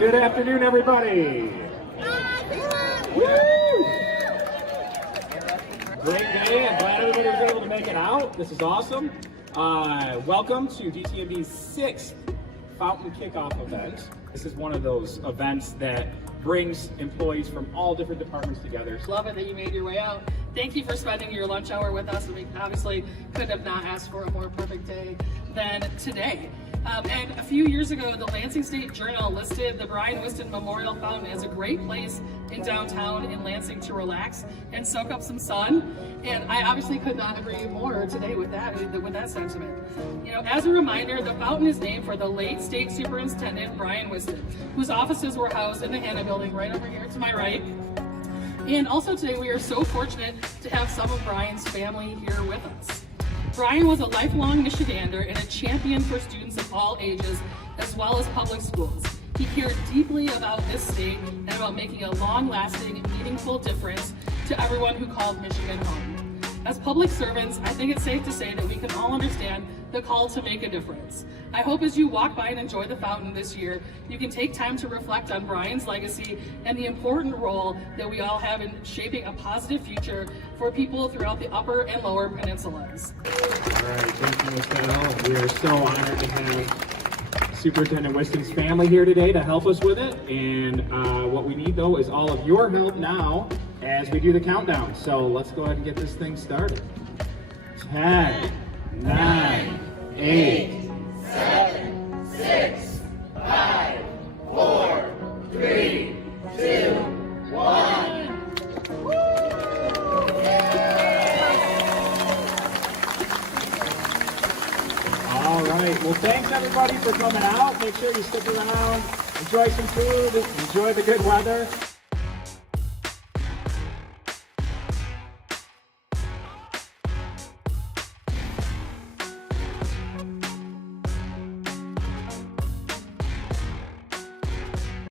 Good afternoon, everybody. Woo! Great day. I'm glad everybody was able to make it out. This is awesome. Welcome to DTMB's 6th Fountain Kickoff event. This is one of those events that brings employees from all different departments together. Love it that you made your way out. Thank you for spending your lunch hour with us. We obviously could have not asked for a more perfect day than today. And a few years ago, the Lansing State Journal listed the Brian Whiston Memorial Fountain as a great place in downtown in Lansing to relax and soak up some sun. And I obviously could not agree more today with that sentiment. You know, as a reminder, the fountain is named for the late State Superintendent Brian Whiston, whose offices were housed in the Hanna Building right over here to my right. And also today we are so fortunate to have some of Brian's family here with us. Brian was a lifelong Michigander and a champion for students of all ages, as well as public schools. He cared deeply about this state and about making a long-lasting, meaningful difference to everyone who called Michigan home. As public servants, I think it's safe to say that we can all understand the call to make a difference. I hope as you walk by and enjoy the fountain this year, you can take time to reflect on Brian's legacy and the important role that we all have in shaping a positive future for people throughout the upper and lower peninsulas. All right, thank you, Ms. Bell. We are so honored to have Superintendent Whiston's family here today to help us with it. And what we need, though, is all of your help now as we do the countdown. So let's go ahead and get this thing started. 10, 9, 8, 7, 6, 5, 4, 3, 2, 1. All right, well, thanks everybody for coming out. Make sure you stick around, enjoy some food, enjoy the good weather.